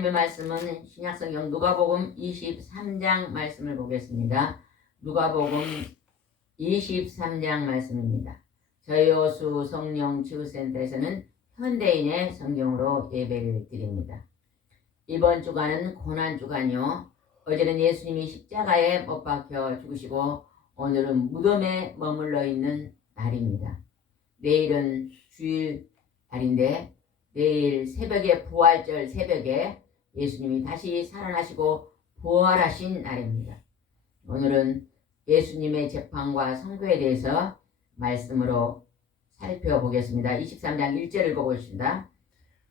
하나님의 말씀은 신약성경 누가복음 23장 말씀을 보겠습니다. 누가복음 23장 말씀입니다. 저희 호수 성령 치유센터에서는 현대인의 성경으로 예배를 드립니다. 이번 주간은 고난주간이요. 어제는 예수님이 십자가에 못 박혀 죽으시고 오늘은 무덤에 머물러 있는 날입니다. 내일은 주일날인데 내일 새벽에 부활절 새벽에 예수님이 다시 살아나시고 부활하신 날입니다. 오늘은 예수님의 재판과 선고에 대해서 말씀으로 살펴보겠습니다. 23장 1절을 보고 있습니다.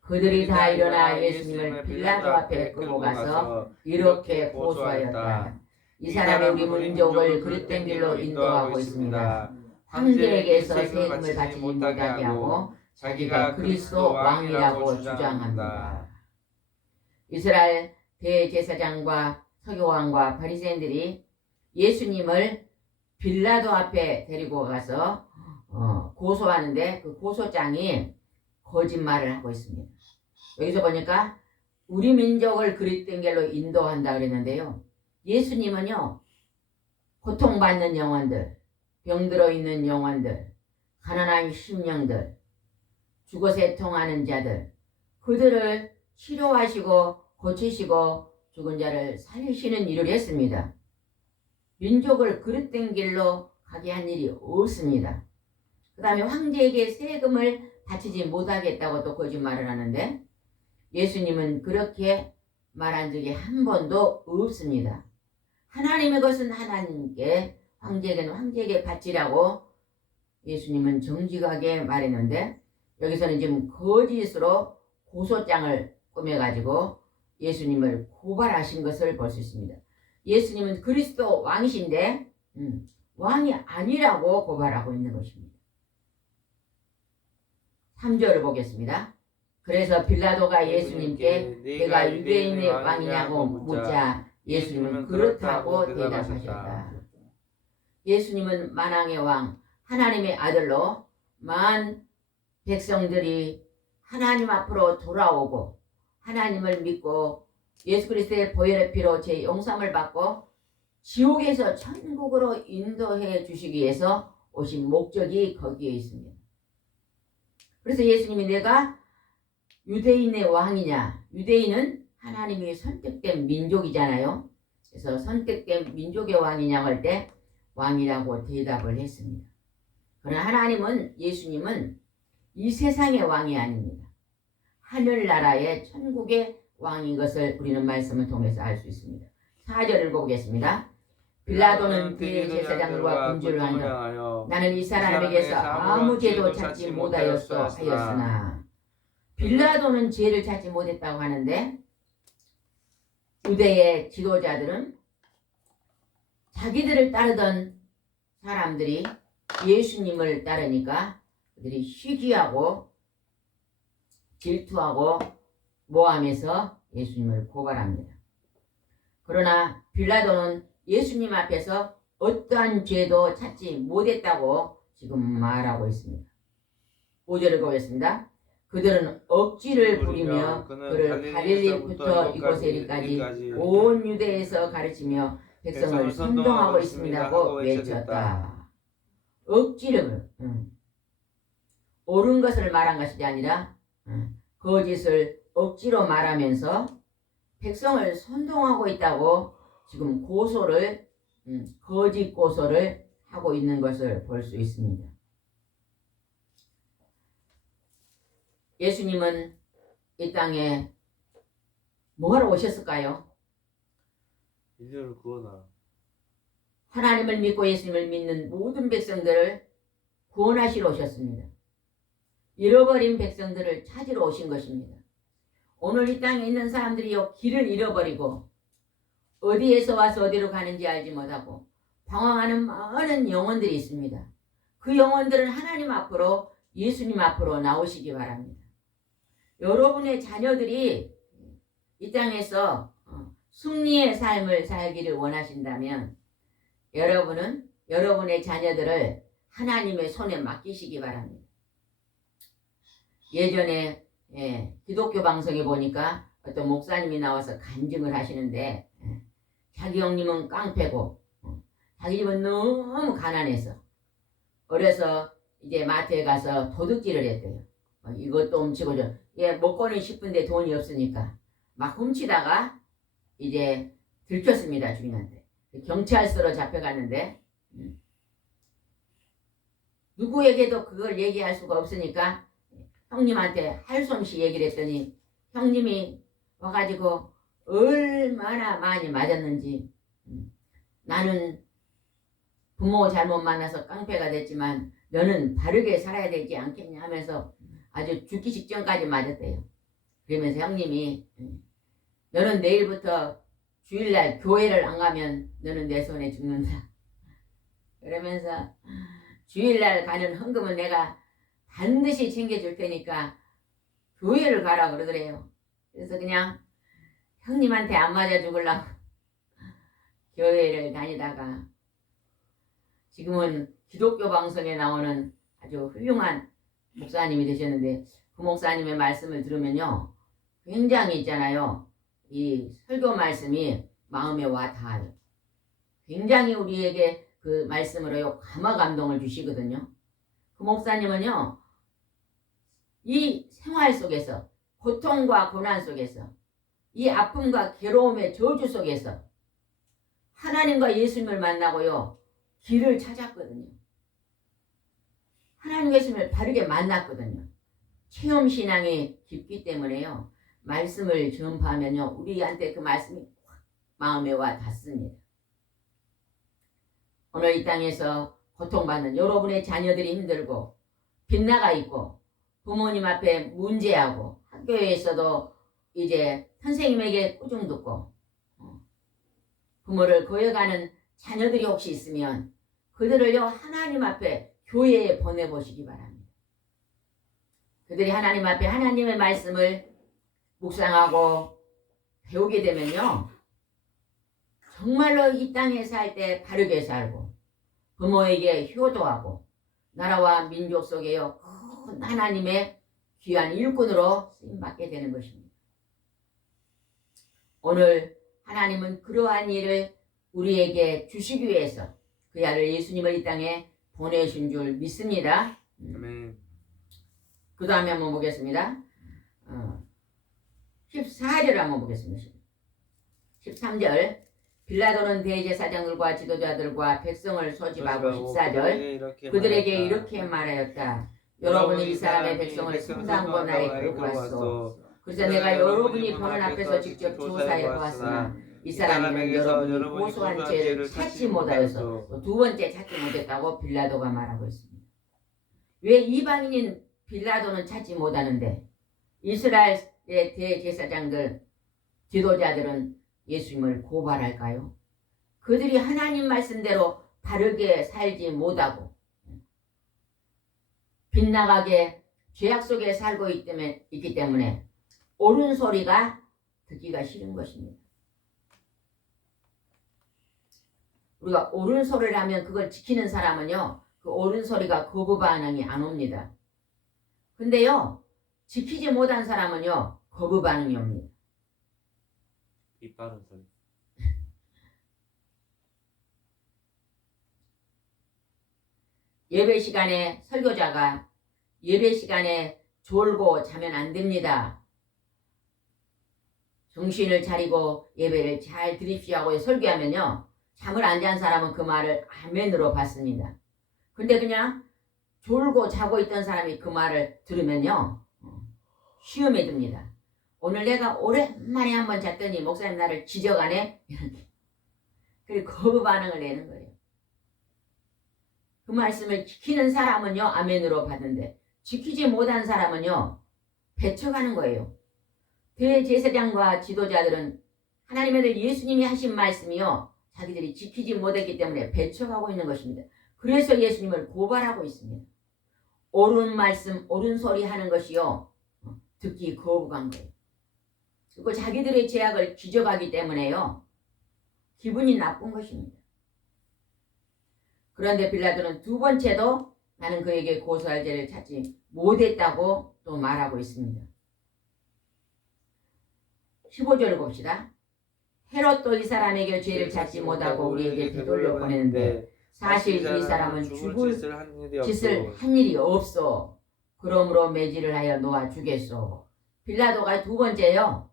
그들이 다 일어나 예수님을 빌라도 앞에 끌고 가서 이렇게 고소하였다. 이 사람이 우리 민족을 그릇된 길로 인도하고 있습니다. 황제에게서 세금을 받지 못하게 하고 자기가 그리스도 왕이라고 주장합니다. 이스라엘 대제사장과 서기관과 바리새인들이 예수님을 빌라도 앞에 데리고 가서 고소하는데 그 고소장이 거짓말을 하고 있습니다. 여기서 보니까 우리 민족을 그릇된 길로 인도한다 그랬는데요. 예수님은요, 고통받는 영혼들, 병들어 있는 영혼들, 가난한 심령들, 죽어서 애통하는 자들, 그들을 치료하시고 고치시고 죽은 자를 살리시는 일을 했습니다. 민족을 그릇된 길로 가게 한 일이 없습니다. 그 다음에 황제에게 세금을 바치지 못하겠다고 또 거짓말을 하는데 예수님은 그렇게 말한 적이 한 번도 없습니다. 하나님의 것은 하나님께, 황제에게는 황제에게 바치라고 예수님은 정직하게 말했는데 여기서는 지금 거짓으로 고소장을 꾸며가지고 예수님을 고발하신 것을 볼 수 있습니다. 예수님은 그리스도 왕이신데 왕이 아니라고 고발하고 있는 것입니다. 3절을 보겠습니다. 그래서 빌라도가 예수님께 내가 유대인의 왕이냐고 묻자 예수님은 그렇다고 대답하셨다. 예수님은 만왕의 왕, 하나님의 아들로 만 백성들이 하나님 앞으로 돌아오고 하나님을 믿고 예수 그리스도의 보혈의 피로 제 용서함을 받고 지옥에서 천국으로 인도해 주시기 위해서 오신 목적이 거기에 있습니다. 그래서 예수님이 내가 유대인의 왕이냐? 유대인은 하나님이 선택된 민족이잖아요. 그래서 선택된 민족의 왕이냐고 할 때 왕이라고 대답을 했습니다. 그러나 하나님은 예수님은 이 세상의 왕이 아닙니다. 하늘나라의 천국의 왕인 것을 우리는 말씀을 통해서 알 수 있습니다. 4절 읽어보겠습니다. 빌라도는 대제사장들과 군주를 하여 나는 이 사람에게서 아무 죄도 찾지 못하였소 하였으나 빌라도는 죄를 찾지 못했다고 하는데 유대의 지도자들은 자기들을 따르던 사람들이 예수님을 따르니까 그들이 시기하고 질투하고 모함해서 예수님을 고발합니다. 그러나 빌라도는 예수님 앞에서 어떠한 죄도 찾지 못했다고 지금 말하고 있습니다. 5절을 보겠습니다. 그들은 억지를 부리며 그를 갈릴리부터 이곳에 이르기까지 온 유대에서 가르치며 백성을 선동하고 있습니다고 외쳤다. 억지를 옳은 것을 말한 것이 아니라 거짓을 억지로 말하면서 백성을 선동하고 있다고 지금 고소를 거짓 고소를 하고 있는 것을 볼 수 있습니다. 예수님은 이 땅에 뭐하러 오셨을까요? 인생을 구원하라. 하나님을 믿고 예수님을 믿는 모든 백성들을 구원하시러 오셨습니다. 잃어버린 백성들을 찾으러 오신 것입니다. 오늘 이 땅에 있는 사람들이 길을 잃어버리고 어디에서 와서 어디로 가는지 알지 못하고 방황하는 많은 영혼들이 있습니다. 그 영혼들은 하나님 앞으로 예수님 앞으로 나오시기 바랍니다. 여러분의 자녀들이 이 땅에서 승리의 삶을 살기를 원하신다면 여러분은 여러분의 자녀들을 하나님의 손에 맡기시기 바랍니다. 예전에 기독교 방송에 보니까 어떤 목사님이 나와서 간증을 하시는데 자기 형님은 깡패고 자기 집은 너무 가난해서 어려서 이제 마트에 가서 도둑질을 했대요. 이것도 훔치고 먹고는 싶은데 돈이 없으니까 막 훔치다가 이제 들켰습니다. 주인한테. 경찰서로 잡혀갔는데 누구에게도 그걸 얘기할 수가 없으니까 형님한테 할 수 없이 얘기를 했더니 형님이 와가지고 얼마나 많이 맞았는지 나는 부모 잘못 만나서 깡패가 됐지만 너는 바르게 살아야 되지 않겠냐 하면서 아주 죽기 직전까지 맞았대요. 그러면서 형님이 너는 내일부터 주일날 교회를 안 가면 너는 내 손에 죽는다. 그러면서 주일날 가는 헌금은 내가 반드시 챙겨줄 테니까 교회를 가라 그러더래요. 그래서 그냥 형님한테 안 맞아 죽으려고 교회를 다니다가 지금은 기독교 방송에 나오는 아주 훌륭한 목사님이 되셨는데 그 목사님의 말씀을 들으면요 굉장히 있잖아요. 이 설교 말씀이 마음에 와 닿아요. 굉장히 우리에게 그 말씀으로 감화 감동을 주시거든요. 그 목사님은요 이 생활 속에서 고통과 고난 속에서 이 아픔과 괴로움의 저주 속에서 하나님과 예수님을 만나고요 길을 찾았거든요. 하나님 예수님을 바르게 만났거든요. 체험신앙이 깊기 때문에요 말씀을 전파하면요 우리한테 그 말씀이 마음에 와 닿습니다. 오늘 이 땅에서 고통받는 여러분의 자녀들이 힘들고 빗나가 있고 부모님 앞에 문제하고 학교에서도 이제 선생님에게 꾸중 듣고 부모를 거역하는 자녀들이 혹시 있으면 그들을요 하나님 앞에 교회에 보내보시기 바랍니다. 그들이 하나님 앞에 하나님의 말씀을 묵상하고 배우게 되면요 정말로 이 땅에 살 때 바르게 살고 부모에게 효도하고 나라와 민족 속에요 큰 하나님의 귀한 일꾼으로 쓰임받게 되는 것입니다. 오늘 하나님은 그러한 일을 우리에게 주시기 위해서 그 아들 예수님을 이 땅에 보내신 줄 믿습니다. 아멘. 그 다음에 한번 보겠습니다. 14절 한번 보겠습니다. 13절 빌라도는 대제사장들과 지도자들과 백성을 소집하고 14절 그들에게 이렇게 말하였다. 여러분이 이 사람의 백성을 성당과 나에 끌고 왔소. 그래서 내가 여러분이 보는 앞에서 직접 조사해 보았으나 이 사람에게는 여러분이 고소한 죄를 찾지 못하여서 두 번째 찾지 못했다고 빌라도가 말하고 있습니다. 왜 이방인인 빌라도는 찾지 못하는데 이스라엘의 대제사장들 지도자들은 예수님을 고발할까요? 그들이 하나님 말씀대로 바르게 살지 못하고 빗나가게 죄악 속에 살고 있기 때문에 옳은 소리가 듣기가 싫은 것입니다. 우리가 옳은 소리를 하면 그걸 지키는 사람은요, 그 옳은 소리가 거부 반응이 안 옵니다. 근데요, 지키지 못한 사람은요, 거부 반응이 옵니다. 이 빠른 소리. 예배 시간에 설교자가 예배 시간에 졸고 자면 안 됩니다. 정신을 차리고 예배를 잘 드립시오 하고 설교하면요, 잠을 안 잔 사람은 그 말을 아멘으로 받습니다. 근데 그냥 졸고 자고 있던 사람이 그 말을 들으면요, 시험에 듭니다. 오늘 내가 오랜만에 한번 잤더니 목사님 나를 지적하네? 그리고 거부 반응을 내는 거예요. 그 말씀을 지키는 사람은요, 아멘으로 받는데 지키지 못한 사람은요, 배척하는 거예요. 대제사장과 지도자들은 하나님의 아들 예수님이 하신 말씀이요, 자기들이 지키지 못했기 때문에 배척하고 있는 것입니다. 그래서 예수님을 고발하고 있습니다. 옳은 말씀, 옳은 소리 하는 것이요, 듣기 거부한 거예요. 그리고 자기들의 죄악을 지적하기 때문에요, 기분이 나쁜 것입니다. 그런데 빌라도는 두 번째도 나는 그에게 고소할 죄를 찾지 못했다고 또 말하고 있습니다. 15절을 봅시다. 헤롯도 이 사람에게 죄를 찾지 못하고 우리에게 되돌려 보내는데 사실 이 사람은 죽을 짓을 한 일이 없어. 그러므로 매질을 하여 놓아 주겠소. 빌라도가 두 번째요,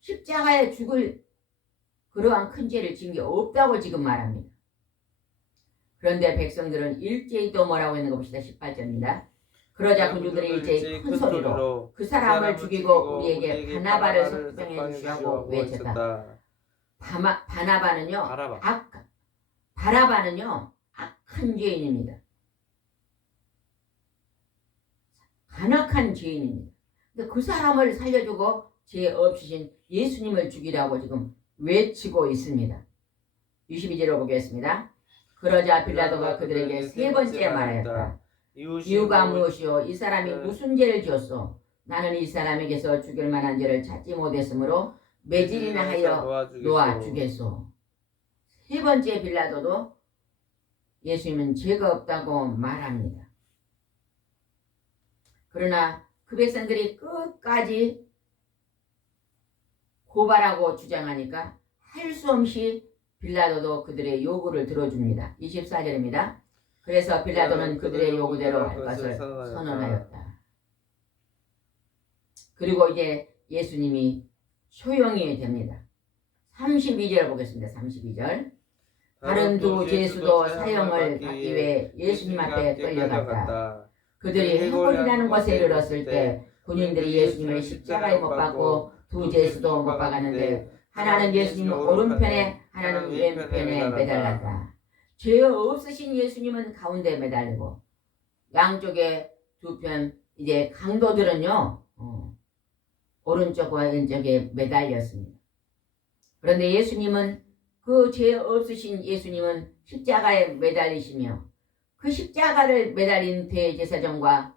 십자가에 죽을 그러한 큰 죄를 지은 게 없다고 지금 말합니다. 그런데 백성들은 일제히 또 뭐라고 했는 거 봅시다. 18절입니다. 그러자 군주들이 일제히 큰 소리로 그 사람을 죽이고 우리에게 바나바를 석방해 주시라고 외쳤다. 바나바는요, 바라바는요, 악한 죄인입니다. 간악한 죄인입니다. 근데 그 사람을 살려주고 죄 없으신 예수님을 죽이라고 지금 외치고 있습니다. 22절을 보겠습니다. 그러자 빌라도가 그들에게 세 번째 말하였다. 이유가 무엇이요? 이 사람이 무슨 죄를 지었소? 나는 이 사람에게서 죽일 만한 죄를 찾지 못했으므로 매질이나 하여 놓아 주겠소. 세 번째 빌라도도 예수님은 죄가 없다고 말합니다. 그러나 그 백성들이 끝까지 고발하고 주장하니까 할 수 없이 빌라도도 그들의 요구를 들어줍니다. 24절입니다. 그래서 빌라도는 그들의 요구대로 할 것을 선언하였다. 그리고 이제 예수님이 소용이 됩니다. 32절 보겠습니다. 32절. 다른 두 죄수도 사형을 받기 위해 예수님 앞에 끌려갔다. 그들이 해골이라는 곳에 이르렀을 때 군인들이 예수님을 십자가에 못 박고 두 죄수도 못 박았는데 하나는 예수님 오른편에 하나는 왼편에 매달렸다. 죄 없으신 예수님은 가운데 매달리고 양쪽에 두 편 이제 강도들은요, 오른쪽과 왼쪽에 매달렸습니다. 그런데 예수님은 그 죄 없으신 예수님은 십자가에 매달리시며 그 십자가를 매달린 대제사장과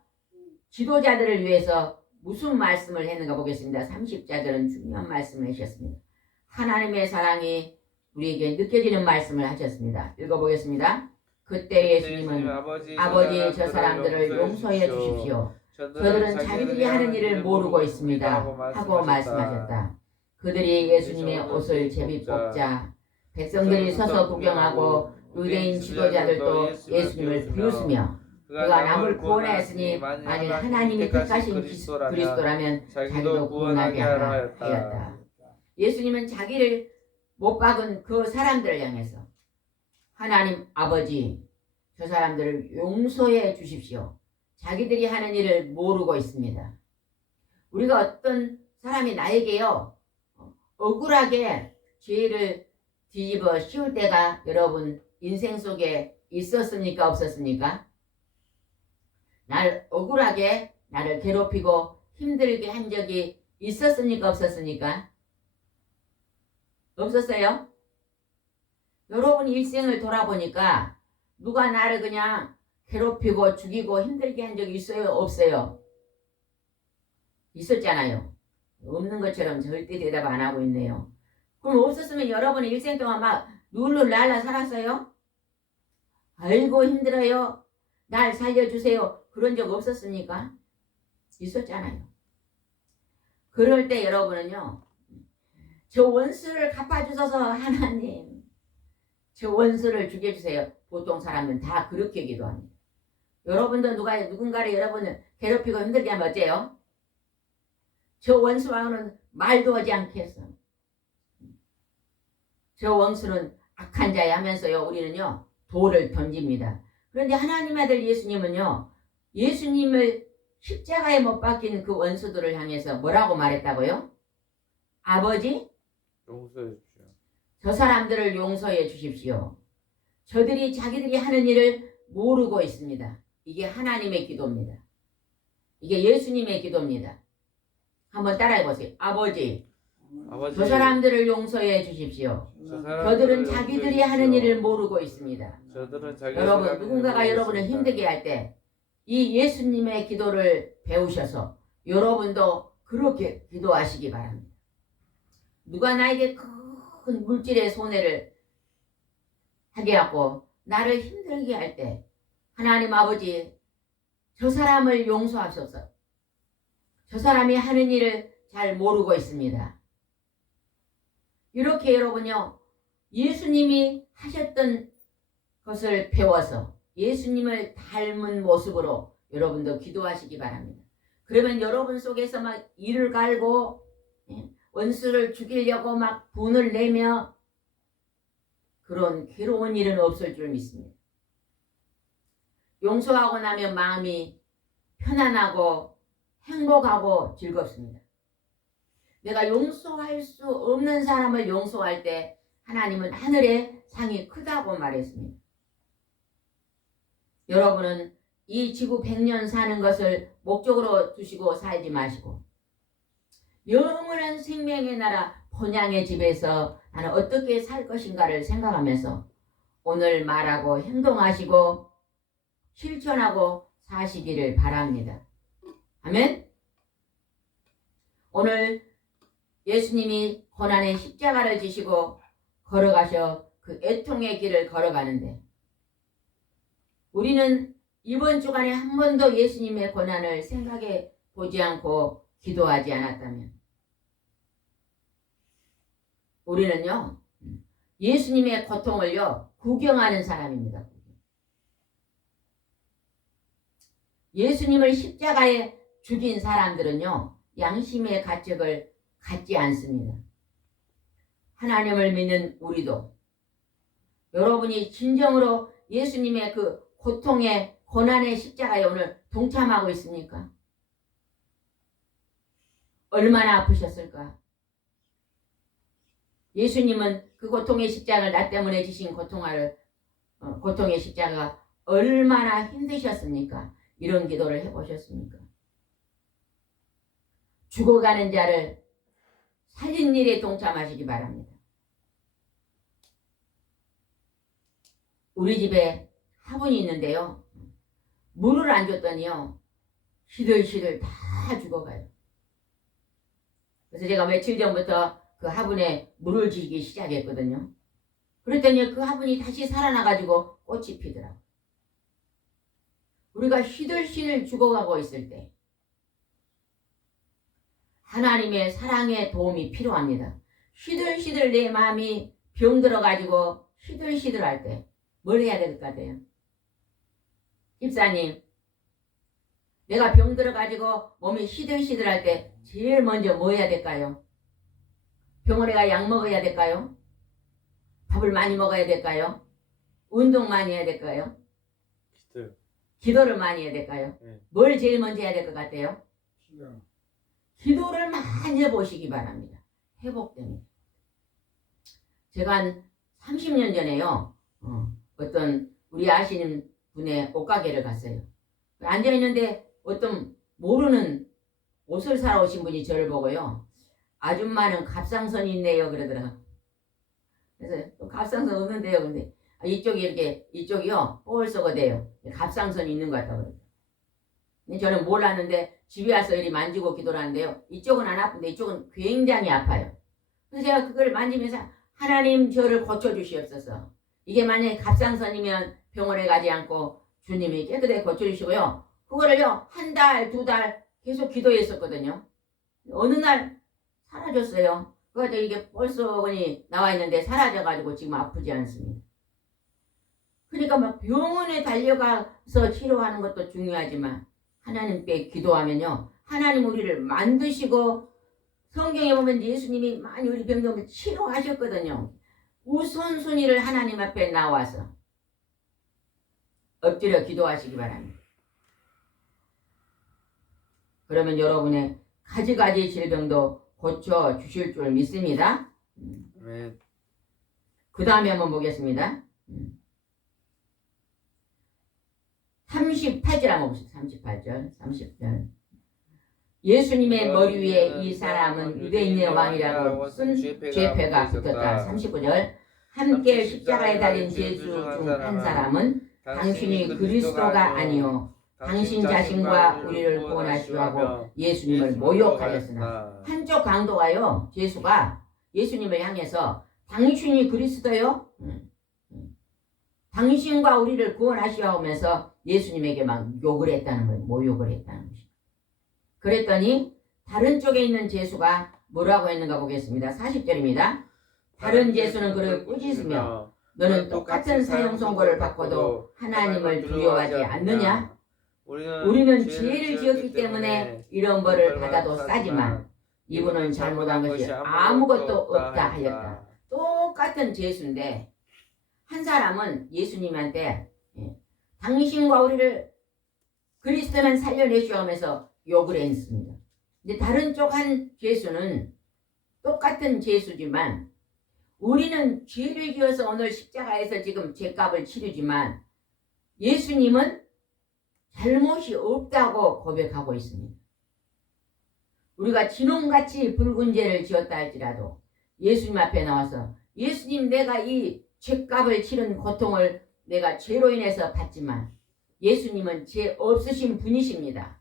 지도자들을 위해서 무슨 말씀을 했는가 보겠습니다. 30절은 중요한 말씀을 하셨습니다. 하나님의 사랑이 우리에게 느껴지는 말씀을 하셨습니다. 읽어보겠습니다. 그때 예수님은 아버지 저 사람들을 용서해 주십시오. 저들은 자기들이 하는 일을 모르고 있습니다. 하고 말씀하셨다. 그들이 예수님의 옷을 제비 뽑자 백성들이 서서 구경하고 유대인 지도자들도 예수님을 비웃으며 그가 남을 구원하였으니 만일 하나님이 택하신 그리스도라면 자기도 구원하게 하라 하였다. 예수님은 자기를 못 박은 그 사람들을 향해서 하나님 아버지 저 사람들을 용서해 주십시오. 자기들이 하는 일을 모르고 있습니다. 우리가 어떤 사람이 나에게요 억울하게 죄를 뒤집어 씌울 때가 여러분 인생 속에 있었습니까? 없었습니까? 날 억울하게 나를 괴롭히고 힘들게 한 적이 있었습니까? 없었습니까? 없었어요? 여러분 일생을 돌아보니까 누가 나를 그냥 괴롭히고 죽이고 힘들게 한 적이 있어요? 없어요? 있었잖아요. 없는 것처럼 절대 대답 안 하고 있네요. 그럼 없었으면 여러분의 일생 동안 막 룰루 랄라 살았어요? 아이고 힘들어요. 날 살려주세요. 그런 적 없었습니까? 있었잖아요. 그럴 때 여러분은요. 저 원수를 갚아주셔서 하나님 저 원수를 죽여주세요. 보통 사람은 다 그렇게 기도합니다. 여러분도 누군가를 여러분을 괴롭히고 힘들게 하면 어째요? 저 원수와는 말도 하지 않겠어. 저 원수는 악한 자야 하면서요. 우리는요. 돌을 던집니다. 그런데 하나님 아들 예수님은요. 예수님을 십자가에 못 박힌 그 원수들을 향해서 뭐라고 말했다고요? 아버지 용서해 주십시오. 저 사람들을 용서해 주십시오. 저들이 자기들이 하는 일을 모르고 있습니다. 이게 하나님의 기도입니다. 이게 예수님의 기도입니다. 한번 따라해 보세요. 아버지 저 사람들을 용서해 주십시오. 저들은 자기들이 하는 일을 모르고 있습니다. 여러분 누군가가 여러분을 힘들게 할 때 이 예수님의 기도를 배우셔서 여러분도 그렇게 기도하시기 바랍니다. 누가 나에게 큰 물질의 손해를 하게 하고 나를 힘들게 할 때 하나님 아버지 저 사람을 용서하소서. 저 사람이 하는 일을 잘 모르고 있습니다. 이렇게 여러분요 예수님이 하셨던 것을 배워서 예수님을 닮은 모습으로 여러분도 기도하시기 바랍니다. 그러면 여러분 속에서 막 이를 갈고 원수를 죽이려고 막 분을 내며 그런 괴로운 일은 없을 줄 믿습니다. 용서하고 나면 마음이 편안하고 행복하고 즐겁습니다. 내가 용서할 수 없는 사람을 용서할 때 하나님은 하늘의 상이 크다고 말했습니다. 여러분은 이 지구 100년 사는 것을 목적으로 두시고 살지 마시고 영원한 생명의 나라 본향의 집에서 나는 어떻게 살 것인가를 생각하면서 오늘 말하고 행동하시고 실천하고 사시기를 바랍니다. 아멘. 오늘 예수님이 고난의 십자가를 지시고 걸어가셔 그 애통의 길을 걸어가는데 우리는 이번 주간에 한 번도 예수님의 고난을 생각해 보지 않고 기도하지 않았다면 우리는요 예수님의 고통을요 구경하는 사람입니다. 예수님을 십자가에 죽인 사람들은요 양심의 가책을 갖지 않습니다. 하나님을 믿는 우리도 여러분이 진정으로 예수님의 그 고통의 고난의 십자가에 오늘 동참하고 있습니까? 얼마나 아프셨을까? 예수님은 그 고통의 십자가를 나 때문에 지신 고통의 십자가가 얼마나 힘드셨습니까? 이런 기도를 해보셨습니까? 죽어가는 자를 살린 일에 동참하시기 바랍니다. 우리 집에 화분이 있는데요. 물을 안 줬더니요. 시들시들 다 죽어가요. 그래서 제가 며칠 전부터 그 화분에 물을 주기 시작했거든요. 그랬더니 그 화분이 다시 살아나가지고 꽃이 피더라고요. 우리가 시들시들 죽어가고 있을 때 하나님의 사랑의 도움이 필요합니다. 시들시들 내 마음이 병들어가지고 시들시들할 때 뭘 해야 될 것 같아요? 집사님, 내가 병들어가지고 몸이 시들시들할 때 제일 먼저 뭐 해야 될까요? 병원에 가 약 먹어야 될까요? 밥을 많이 먹어야 될까요? 운동 많이 해야 될까요? 기도요. 기도를 많이 해야 될까요? 네. 뭘 제일 먼저 해야 될 것 같아요? 기도. 기도를 많이 해보시기 바랍니다. 회복됩니다. 제가 한 30년 전에요. 어떤 우리 아시는 분의 옷가게를 갔어요. 앉아있는데 어떤 모르는 옷을 사러 오신 분이 저를 보고요. 아줌마는 갑상선이 있네요. 그러더라고요. 그래서 또 갑상선 없는데요. 근데 이쪽이 이렇게 이쪽이요. 뽀글썩어대요. 갑상선이 있는 것 같다고 그러죠. 근데 저는 몰랐는데 집에 와서 이리 만지고 기도를 하는데요. 이쪽은 안 아픈데 이쪽은 굉장히 아파요. 그래서 제가 그걸 만지면서 하나님 저를 고쳐주시옵소서. 이게 만약에 갑상선이면 병원에 가지 않고 주님이 깨끗하게 고쳐주시고요. 그거를요. 한 달, 두 달 계속 기도했었거든요. 어느 날 사라졌어요. 그래서 이게 뻘썩이 나와 있는데 사라져가지고 지금 아프지 않습니다. 그러니까 막 병원에 달려가서 치료하는 것도 중요하지만 하나님께 기도하면요. 하나님 우리를 만드시고 성경에 보면 예수님이 많이 우리 병동을 치료하셨거든요. 우선순위를 하나님 앞에 나와서 엎드려 기도하시기 바랍니다. 그러면 여러분의 가지가지 질병도 고쳐주실 줄 믿습니다. 아멘. 그 다음에 한번 보겠습니다. 38절 한번 봅시다. 38절, 30절. 예수님의 머리 위에 이 사람은 유대인의 왕이라고 쓴 죄패가 붙었다. 39절. 함께 십자가에 달린 예수 중 한 사람은 당신이 그리스도가 아니요 당신 자신과 우리를 구원하시려 하고 예수님을 모욕하였으나 한쪽 강도가요. 예수가 예수님을 향해서 당신이 그리스도요? 당신과 우리를 구원하시려 하면서 예수님에게 막 욕을 했다는 거예요. 모욕을 했다는 것이죠. 그랬더니 다른 쪽에 있는 제수가 뭐라고 했는가 보겠습니다. 40절입니다. 다른 제수는 그를 꾸짖으며 너는 똑같은 사형 선고를 받고도 하나님을 두려워하지 않느냐? 우리는 죄를 지었기 때문에 이런 벌을 받아도 싸지만 이분은 잘못한 것이 아무것도 없다 하였다. 똑같은 제수인데 한 사람은 예수님한테 당신과 우리를 그리스도만 살려내시오 하면서 욕을 했습니다. 근데 다른 쪽 한 제수는 똑같은 제수지만 우리는 죄를 지어서 오늘 십자가에서 지금 죄값을 치르지만 예수님은 잘못이 없다고 고백하고 있습니다. 우리가 진홍같이 붉은 죄를 지었다 할지라도 예수님 앞에 나와서 예수님 내가 이 죄값을 치른 고통을 내가 죄로 인해서 받지만 예수님은 죄 없으신 분이십니다.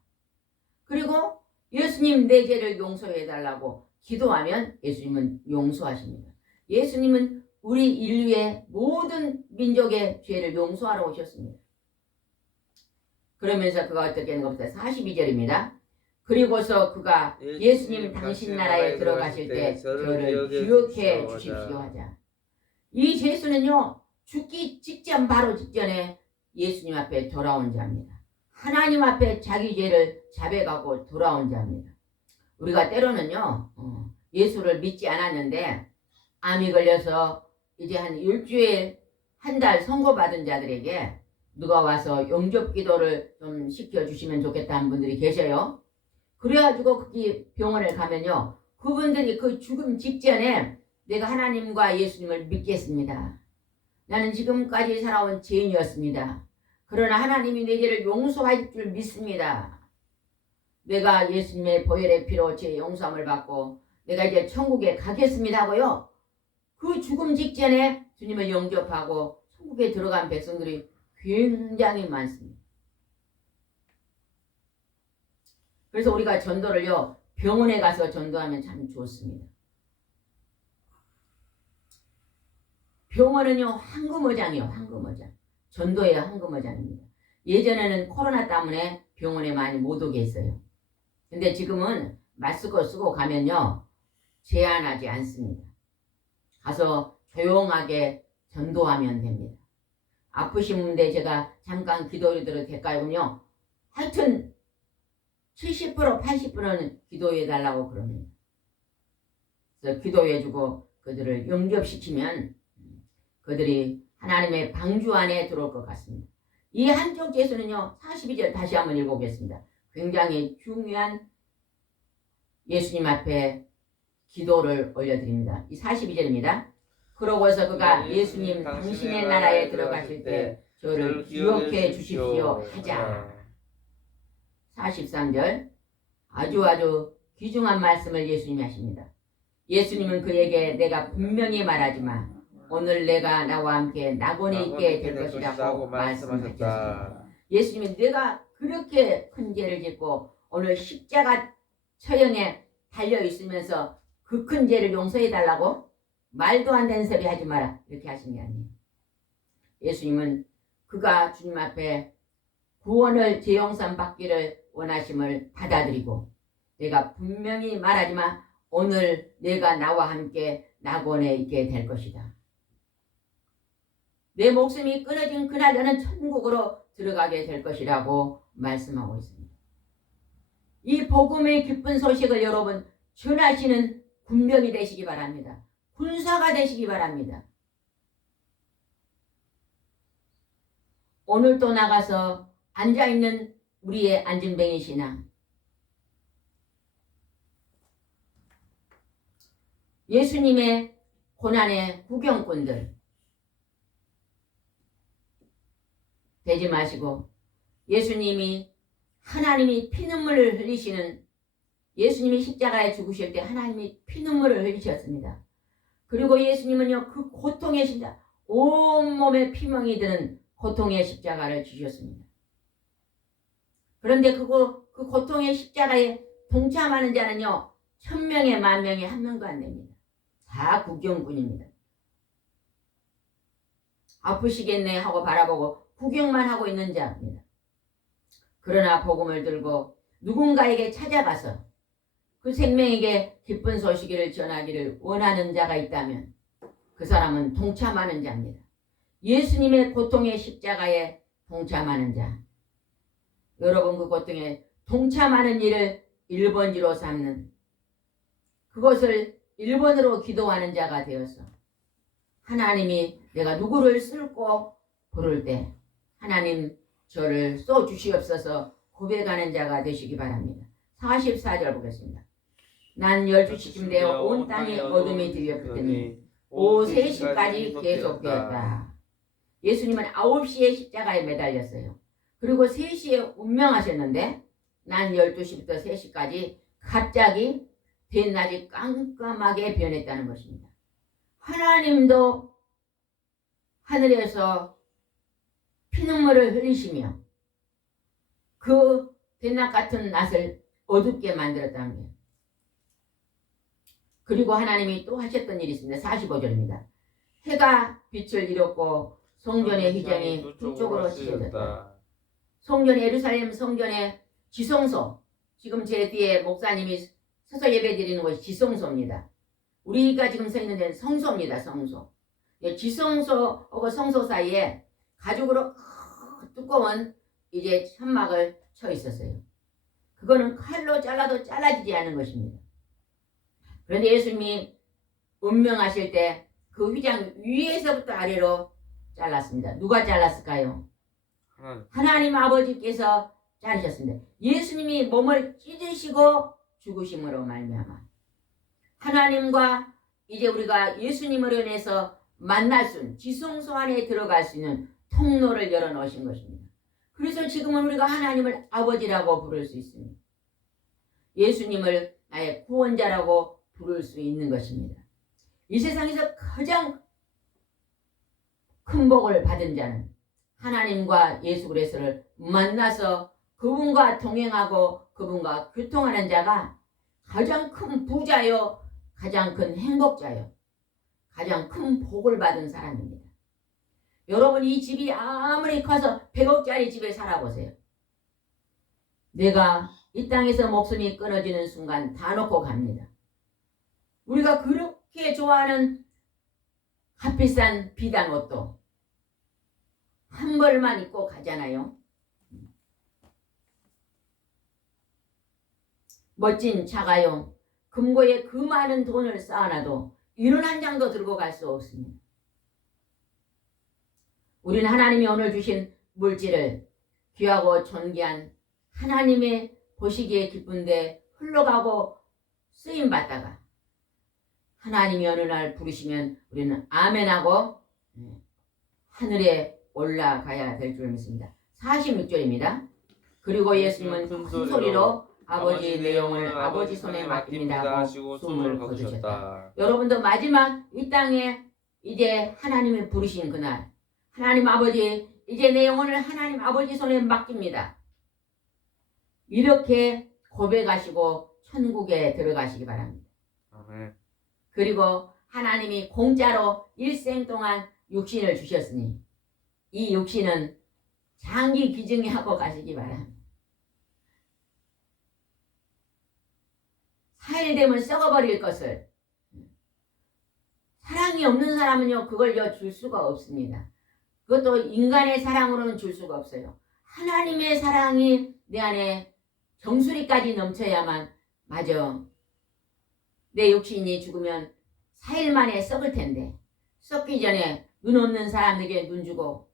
그리고 예수님 내 죄를 용서해 달라고 기도하면 예수님은 용서하십니다. 예수님은 우리 인류의 모든 민족의 죄를 용서하러 오셨습니다. 그러면서 그가 어떻게 하는 겁니까? 42절입니다. 그리고서 그가 예수님 당신 나라에 들어가실 때 저를 기억해 주십시오 하자. 이 예수는요 죽기 직전 바로 직전에 예수님 앞에 돌아온 자입니다. 하나님 앞에 자기 죄를 자백하고 돌아온 자입니다. 우리가 때로는요 예수를 믿지 않았는데 암이 걸려서 이제 한 일주일 한 달 선고받은 자들에게 누가 와서 영접 기도를 좀 시켜주시면 좋겠다는 분들이 계셔요. 그래가지고 거기 병원에 가면요 그분들이 그 죽음 직전에 내가 하나님과 예수님을 믿겠습니다. 나는 지금까지 살아온 죄인이었습니다. 그러나 하나님이 내 죄를 용서할 줄 믿습니다. 내가 예수님의 보혈의 피로 제 용서함을 받고 내가 이제 천국에 가겠습니다 하고요. 그 죽음 직전에 주님을 영접하고 천국에 들어간 백성들이 굉장히 많습니다. 그래서 우리가 전도를요 병원에 가서 전도하면 참 좋습니다. 병원은요 황금어장이에요. 황금어장. 전도의 황금어장입니다. 예전에는 코로나 때문에 병원에 많이 못 오게 했어요. 근데 지금은 마스크 쓰고 가면요 제한하지 않습니다. 가서 조용하게 전도하면 됩니다. 아프신 분인데 제가 잠깐 기도해드려도 될까요?요. 하여튼 70% 80%는 기도해달라고 그럽니다. 그래서 기도해주고 그들을 영접시키면 그들이 하나님의 방주 안에 들어올 것 같습니다. 이 한쪽 예수는요 42절 다시 한번 읽어보겠습니다. 굉장히 중요한 예수님 앞에 기도를 올려드립니다. 이 42절입니다. 그러고서 그가 예수님 당신의 나라에 들어가실 때 저를 기억해 주십시오 하자. 43절 아주 귀중한 말씀을 예수님이 하십니다. 예수님은 그에게 내가 분명히 말하지만 오늘 내가 나와 함께 낙원에 있게 될 것이라고 말씀하셨다. 예수님이 내가 그렇게 큰 죄를 짓고 오늘 십자가 처형에 달려있으면서 그 큰 죄를 용서해달라고? 말도 안 되는 소리 하지 마라 이렇게 하신 게 아니에요. 예수님은 그가 주님 앞에 구원을 죄용산 받기를 원하심을 받아들이고 내가 분명히 말하지만 오늘 내가 나와 함께 낙원에 있게 될 것이다. 내 목숨이 끊어진 그날 너는 천국으로 들어가게 될 것이라고 말씀하고 있습니다. 이 복음의 기쁜 소식을 여러분 전하시는 군병이 되시기 바랍니다. 군사가 되시기 바랍니다. 오늘 또 나가서 앉아있는 우리의 안진뱅이 신앙 예수님의 고난의 구경꾼들 되지 마시고 예수님이 하나님이 피눈물을 흘리시는 예수님이 십자가에 죽으실 때 하나님이 피눈물을 흘리셨습니다. 그리고 예수님은요 그 고통의 십자가 온몸에 피멍이 드는 고통의 십자가를 주셨습니다. 그런데 그 고통의 십자가에 동참하는 자는요 1000명에 10,000명에 1명도 안 됩니다. 다 구경꾼입니다. 아프시겠네 하고 바라보고 구경만 하고 있는 자입니다. 그러나 복음을 들고 누군가에게 찾아가서 그 생명에게 기쁜 소식을 전하기를 원하는 자가 있다면 그 사람은 동참하는 자입니다. 예수님의 고통의 십자가에 동참하는 자. 여러분 그 고통에 동참하는 일을 1번지로 삼는 그것을 1번으로 기도하는 자가 되어서 하나님이 내가 누구를 쓸고 부를 때 하나님 저를 쏘주시옵소서 고백하는 자가 되시기 바랍니다. 44절 보겠습니다. 난 12시쯤 되어 온 땅에 어둠이 들려붙더니 오후 3시까지 계속되었다. 예수님은 9시에 십자가에 매달렸어요. 그리고 3시에 운명하셨는데 난 12시부터 3시까지 갑자기 대낮이 깜깜하게 변했다는 것입니다. 하나님도 하늘에서 피눈물을 흘리시며 그 대낮 같은 낮을 어둡게 만들었다는 거예요. 그리고 하나님이 또 하셨던 일이 있습니다. 45절입니다. 해가 빛을 잃었고 성전의 휘장이 북쪽으로 치워졌다. 성전 예루살렘 성전의 지성소 지금 제 뒤에 목사님이 서서 예배드리는 것이 지성소입니다. 우리가 지금 서 있는 데는 성소입니다. 성소. 지성소하고 성소 사이에 가죽으로 두꺼운 이제 천막을 쳐 있었어요. 그거는 칼로 잘라도 잘라지지 않은 것입니다. 그런데 예수님이 운명하실 때 그 휘장 위에서부터 아래로 잘랐습니다. 누가 잘랐을까요? 하나님 아버지께서 자르셨습니다. 예수님이 몸을 찢으시고 죽으심으로 말미암아 하나님과 이제 우리가 예수님으로 인해서 만날 수 있는 지성소 안에 들어갈 수 있는 통로를 열어놓으신 것입니다. 그래서 지금은 우리가 하나님을 아버지라고 부를 수 있습니다. 예수님을 나의 구원자라고 부를 수 있는 것입니다. 이 세상에서 가장 큰 복을 받은 자는 하나님과 예수 그리스도를 만나서 그분과 동행하고 그분과 교통하는 자가 가장 큰 부자요, 가장 큰 행복자요, 가장 큰 복을 받은 사람입니다. 여러분 이 집이 아무리 커서 100억짜리 집에 살아보세요. 내가 이 땅에서 목숨이 끊어지는 순간 다 놓고 갑니다. 우리가 그렇게 좋아하는 값비싼 비단 옷도 한 벌만 입고 가잖아요. 멋진 차가요. 금고에 그 많은 돈을 쌓아놔도 이론 한 장도 들고 갈 수 없습니다. 우리는 하나님이 오늘 주신 물질을 귀하고 존귀한 하나님의 보시기에 기쁜데 흘러가고 쓰임받다가 하나님이 어느 날 부르시면 우리는 아멘하고 하늘에 올라가야 될 줄 믿습니다. 46절입니다. 그리고 예수님은 큰 소리로 아버지 내 영을 아버지 손에 맡깁니다 하고 숨을 거두셨다. 여러분도 마지막 이 땅에 이제 하나님이 부르신 그날, 하나님 아버지 이제 내 영혼을 하나님 아버지 손에 맡깁니다. 이렇게 고백하시고 천국에 들어가시기 바랍니다. 아멘. 그리고 하나님이 공짜로 일생 동안 육신을 주셨으니 이 육신은 장기 기증하고 가시기 바랍니다. 4일 되면 썩어버릴 것을 사랑이 없는 사람은요 그걸 줄 수가 없습니다. 그것도 인간의 사랑으로는 줄 수가 없어요. 하나님의 사랑이 내 안에 정수리까지 넘쳐야만 맞아. 내 육신이 죽으면 4일 만에 썩을 텐데 썩기 전에 눈 없는 사람에게 눈 주고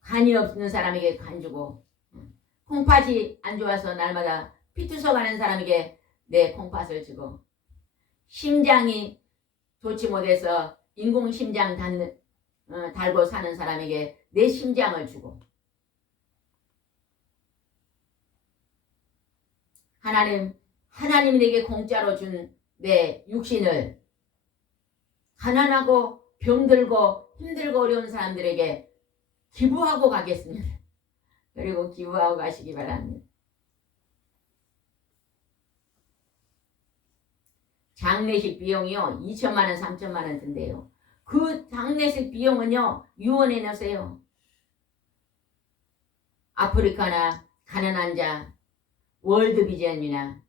간이 없는 사람에게 간 주고 콩팥이 안 좋아서 날마다 피투서 가는 사람에게 내 콩팥을 주고 심장이 좋지 못해서 인공심장 달고 사는 사람에게 내 심장을 주고 하나님이 내게 공짜로 준 내 육신을 가난하고 병들고 힘들고 어려운 사람들에게 기부하고 가겠습니다. 그리고 기부하고 가시기 바랍니다. 장례식 비용이요 2천만 원 3천만 원 든대요. 그 장례식 비용은요 유언해 놓으세요. 아프리카나 가난한 자 월드비전이나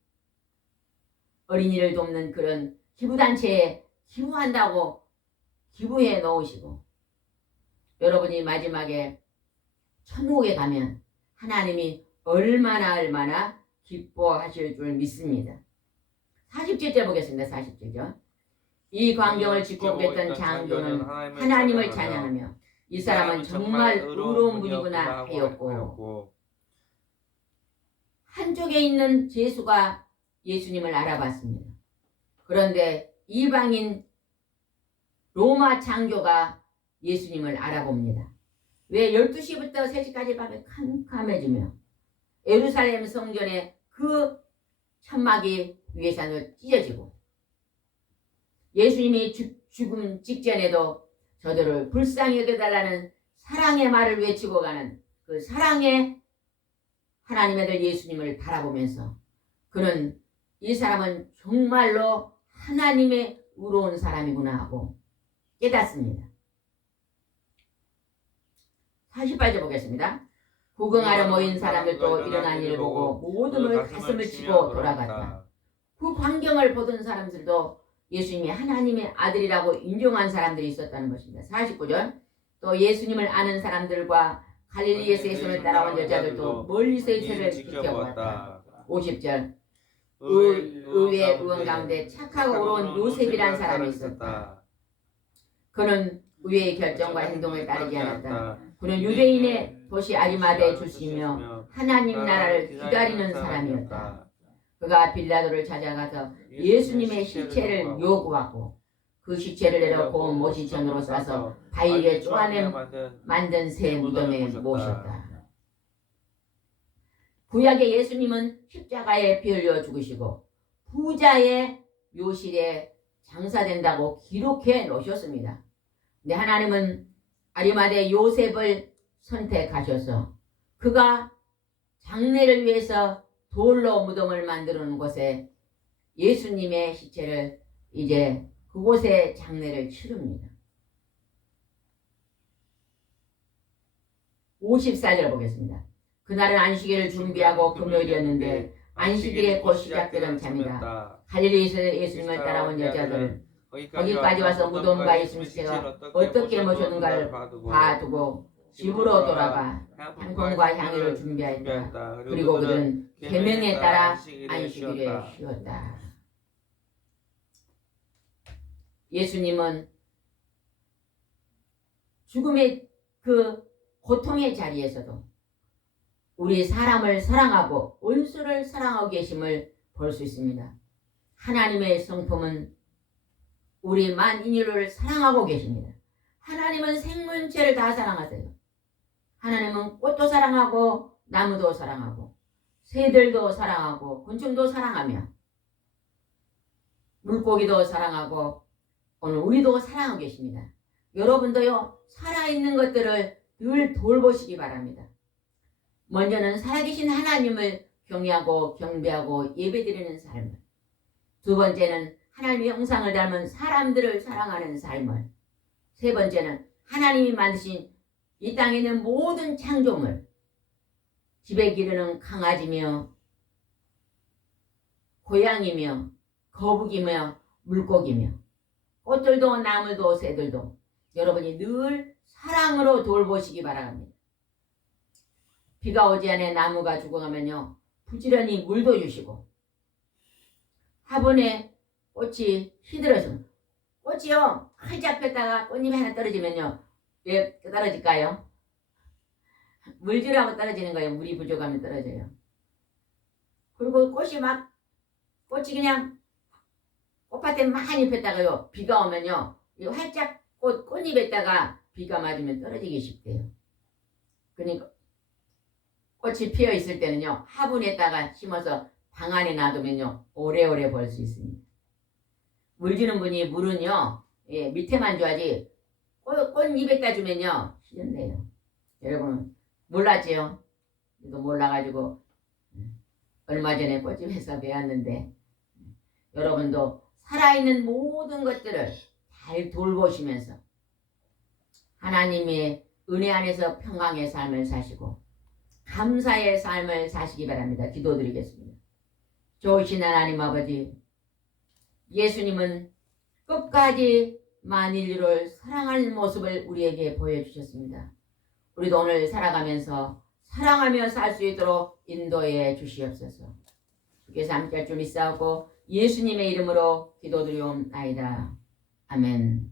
어린이를 돕는 그런 기부단체에 기부한다고 기부해 놓으시고 여러분이 마지막에 천국에 가면 하나님이 얼마나 기뻐하실 줄 믿습니다. 47절 보겠습니다. 47절. 이 광경을 지켜보겠던 장교는 하나님을 찬양하며 이 사람은 정말 의로운 분이구나 하였고 한쪽에 있는 제수가 예수님을 알아봤습니다. 그런데 이방인 로마 장교가 예수님을 알아봅니다. 왜 12시부터 3시까지 밤에 캄캄해지며 예루살렘 성전의 그 천막이 위에서 찢어지고 예수님이 죽음 직전에도 저들을 불쌍히 여겨달라는 사랑의 말을 외치고 가는 그 사랑의 하나님의 아들 예수님을 바라보면서 그는 이 사람은 정말로 하나님의 의로운 사람이구나 하고 깨닫습니다. 48절 보겠습니다. 구경하러 모인 사람들도 일어난 일을 보고 모두를 가슴을 치고 돌아갔다. 그 광경을 보던 사람들도 예수님이 하나님의 아들이라고 인정한 사람들이 있었다는 것입니다. 49절. 또 예수님을 아는 사람들과 갈릴리에서 예수님을 따라온 여자들도 멀리서 이들을 지켜보았다. 50절. 의외의 의원 가운데 착하고 의로운 요셉이라는 사람이 있었다. 그는 의회의 결정과 행동을 따르지 않았다. 그는 유대인의 도시 아리마다에 출신이며 하나님 나라를 기다리는 사람이었다. 그가 빌라도를 찾아가서 예수님의 시체를 요구하고 그 시체를 내려고 모시천으로 싸서 바위에 쪼아내 만든 새 무덤에 모셨다. 구약의 예수님은 십자가에 피 흘려 죽으시고 부자의 묘실에 장사된다고 기록해 놓으셨습니다. 근데 하나님은 아리마대 요셉을 선택하셔서 그가 장례를 위해서 돌로 무덤을 만들어 놓은 곳에 예수님의 시체를 이제 그곳에 장례를 치릅니다. 54절 보겠습니다. 그날은 안식일을 준비하고 금요일이었는데 안식일에 곧 시작되던 참이다. 갈릴리에서 예수님을 따라온 여자들은 거기까지 와서 무덤과 예수님의 시체가 어떻게 모셨는가를 봐두고 집으로 돌아가 향품과 향유를 준비하였다. 그리고 그들은 계명에 따라 안식일에 쉬었다. 예수님은 죽음의 그 고통의 자리에서도 우리 사람을 사랑하고 원수를 사랑하고 계심을 볼 수 있습니다. 하나님의 성품은 우리 만인류를 사랑하고 계십니다. 하나님은 생물체를 다 사랑하세요. 하나님은 꽃도 사랑하고 나무도 사랑하고 새들도 사랑하고 곤충도 사랑하며 물고기도 사랑하고 오늘 우리도 사랑하고 계십니다. 여러분도요 살아있는 것들을 늘 돌보시기 바랍니다. 먼저는 살아계신 하나님을 경외하고 경배하고 예배드리는 삶을, 두 번째는 하나님의 형상을 닮은 사람들을 사랑하는 삶을, 세 번째는 하나님이 만드신 이 땅에 있는 모든 창조물, 집에 기르는 강아지며 고양이며 거북이며 물고기며 꽃들도 나무도 새들도 여러분이 늘 사랑으로 돌보시기 바랍니다. 비가 오지 않아 나무가 죽어가면요 부지런히 물도 주시고, 화분에 꽃이 시들어지면 꽃이요 활짝 폈다가 꽃잎이 하나 떨어지면요 왜 떨어질까요? 물 주라고 떨어지는 거예요. 물이 부족하면 떨어져요. 그리고 꽃이 그냥 꽃밭에 많이 폈다가요 비가 오면요 이 활짝 꽃잎에다가 비가 맞으면 떨어지기 쉽대요. 그러니까 꽃이 피어 있을 때는요 화분에다가 심어서 방 안에 놔두면요 오래오래 볼 수 있습니다. 물 주는 분이 물은요 밑에만 줘야지 꽃잎에다 주면요 시전돼요. 여러분 몰랐지요? 저도 몰라가지고 얼마 전에 꽃집에서 배웠는데, 여러분도 살아있는 모든 것들을 잘 돌보시면서 하나님의 은혜 안에서 평강의 삶을 사시고 감사의 삶을 사시기 바랍니다. 기도드리겠습니다. 좋으신 하나님 아버지, 예수님은 끝까지 만인류를 사랑하는 모습을 우리에게 보여주셨습니다. 우리도 오늘 살아가면서 사랑하며 살 수 있도록 인도해 주시옵소서. 주께서 함께할 줄 믿사오고 예수님의 이름으로 기도드리옵나이다. 아멘.